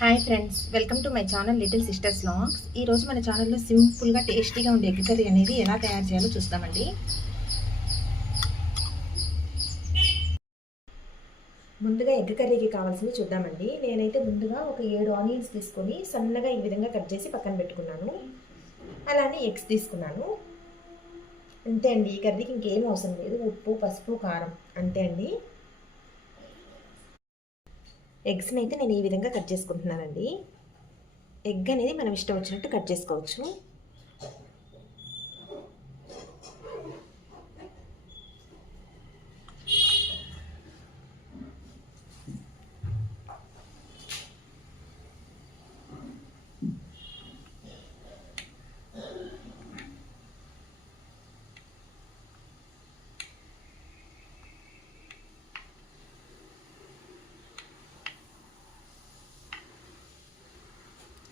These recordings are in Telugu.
Hi friends welcome to my channel little sisters longs ఈ రోజు మన ఛానల్లో సింపుల్గా టేస్టీగా ఉండే ఎగ్ కర్రీ అనేది ఎలా తయారు చేయాలో చూస్తామండి. ముందుగా ఎగ్ కర్రీకి కావాల్సింది చూద్దామండి. నేనైతే ముందుగా ఒక ఏడు ఆనియన్స్ తీసుకొని సన్నగా ఈ విధంగా కట్ చేసి పక్కన పెట్టుకున్నాను. అలానే ఎగ్స్ తీసుకున్నాను. అంతే అండి ఈ కర్రీకి ఇంకేం అవసరం లేదు. ఉప్పు పసుపు కారం అంతే అండి. ఎగ్స్ని అయితే నేను ఈ విధంగా కట్ చేసుకుంటున్నానండి. ఎగ్ అనేది మనం ఇష్టం వచ్చినట్టు కట్ చేసుకోవచ్చు.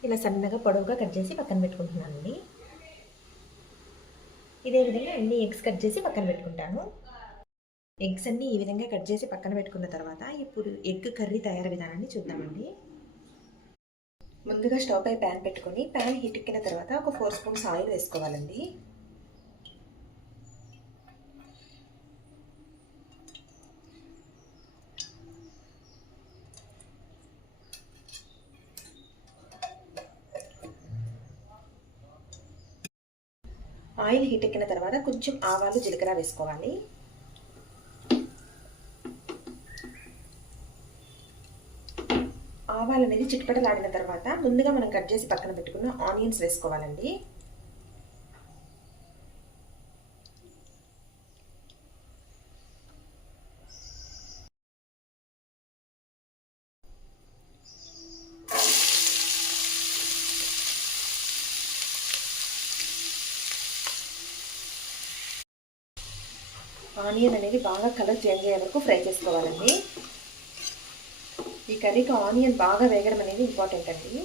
ఇలా సన్నగా పొడవుగా కట్ చేసి పక్కన పెట్టుకుంటున్నానండి. ఇదే విధంగా అన్ని ఎగ్స్ కట్ చేసి పక్కన పెట్టుకుంటాను. ఎగ్స్ అన్నీ ఈ విధంగా కట్ చేసి పక్కన పెట్టుకున్న తర్వాత ఇప్పుడు ఎగ్ కర్రీ తయారు విధానాన్ని చూద్దామండి. ముందుగా స్టవ్ పై ప్యాన్ పెట్టుకొని ప్యాన్ హీట్ ఎక్కిన తర్వాత ఒక ఫోర్ స్పూన్స్ ఆయిల్ వేసుకోవాలండి. ఆయిల్ హీట్ ఎక్కిన తర్వాత కొంచెం ఆవాలు జీలకర్ర వేసుకోవాలి. ఆవాలు అనేది చిట్పటలాడిన తర్వాత ముందుగా మనం కట్ చేసి పక్కన పెట్టుకున్న ఆనియన్స్ వేసుకోవాలండి. ఆనియన్ అనేది బాగా కలర్ చేంజ్ అయ్యే వరకు ఫ్రై చేసుకోవాలండి. ఈ కర్రీకి ఆనియన్ బాగా వేగడం అనేది ఇంపార్టెంట్ అండి.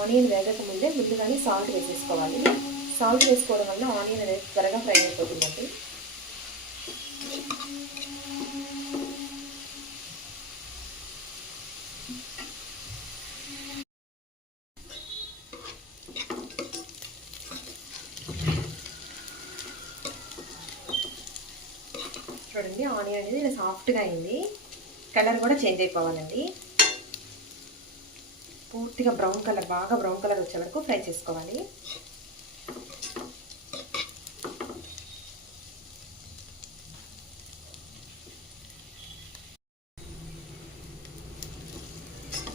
ఆనియన్ వేగక ముందే ముందుగానే సాల్ట్ వేసేసుకోవాలి. సాల్ట్ వేసుకోవడం వల్ల ఆనియన్ అనేది త్వరగా ఫ్రై అయిపోతుందండి. చూడండి ఆనియన్ అనేది సాఫ్ట్గా అయింది. కలర్ కూడా చేంజ్ అయిపోవాలండి. పూర్తిగా బ్రౌన్ కలర్ బాగా బ్రౌన్ కలర్ వచ్చే వరకు ఫ్రై చేసుకోవాలి.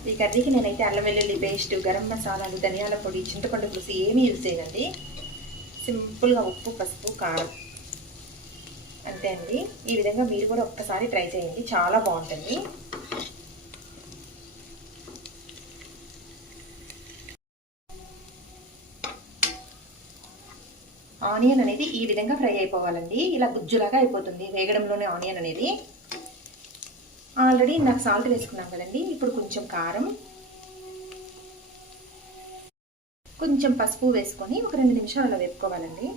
ఈ కర్రీకి నేనైతే అల్లం వెల్లుల్లి పేస్ట్ గరం మసాలాలు ధనియాల పొడి చింతపండు పులుసు ఏమీ యూజ్ చేయనండి. సింపుల్గా ఉప్పు పసుపు కారం. అంతే అండి. ఈ విధంగా మీరు కూడా ఒక్కసారి ట్రై చేయండి. చాలా బాగుంటుంది. ఆనియన్ అనేది ఈ విధంగా ఫ్రై అయిపోవాలండి. ఇలా గుజ్జులాగా అయిపోతుంది. వేగడంలోనే ఆనియన్ అనేది. ఆల్రెడీ నాకు సాల్ట్ వేసుకున్నాం కదండి. ఇప్పుడు కొంచెం కారం కొంచెం పసుపు వేసుకొని ఒక రెండు నిమిషాలు అలా వేపుకోవాలండి.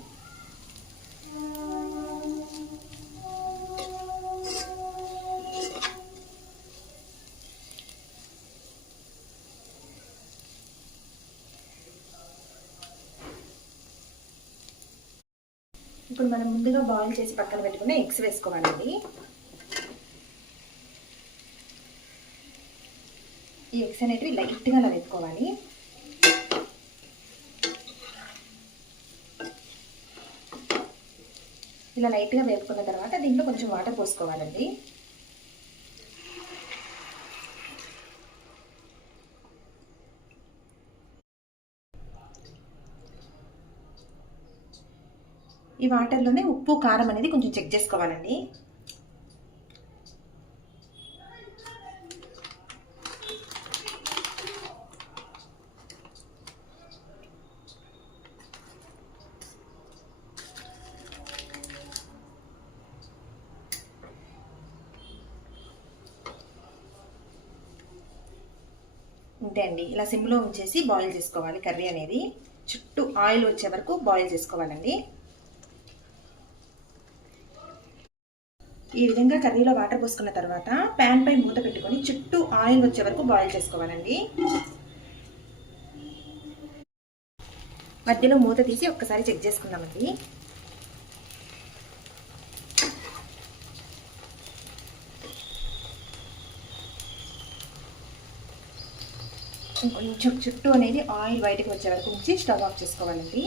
ఇప్పుడు మనం ముందుగా బాయిల్ చేసి పక్కన పెట్టుకున్న ఎగ్స్ వేసుకోవాలండి. ఈ ఎగ్స్ అనేటివి లైట్గా అలా వేసుకోవాలి ఇలా లైట్గా వేపుకున్న తర్వాత దీంట్లో కొంచెం వాటర్ పోసుకోవాలండి. ఈ వాటర్లోనే ఉప్పు కారం అనేది కొంచెం చెక్ చేసుకోవాలండి. అంతే అండి. ఇలా సిమ్లో ఉంచేసి బాయిల్ చేసుకోవాలి కర్రీ అనేది. చుట్టూ ఆయిల్ వచ్చే వరకు బాయిల్ చేసుకోవాలండి. ఈ విధంగా కర్రీలో వాటర్ పోసుకున్న తర్వాత ప్యాన్ పై మూత పెట్టుకొని చుట్టూ ఆయిల్ వచ్చే వరకు బాయిల్ చేసుకోవాలండి. మధ్యలో మూత తీసి ఒక్కసారి చెక్ చేసుకుందామండి కొంచెం చుట్టూ అనేది ఆయిల్ బయటకు వచ్చే వరకు ఉంచి స్టవ్ ఆఫ్ చేసుకోవాలండి.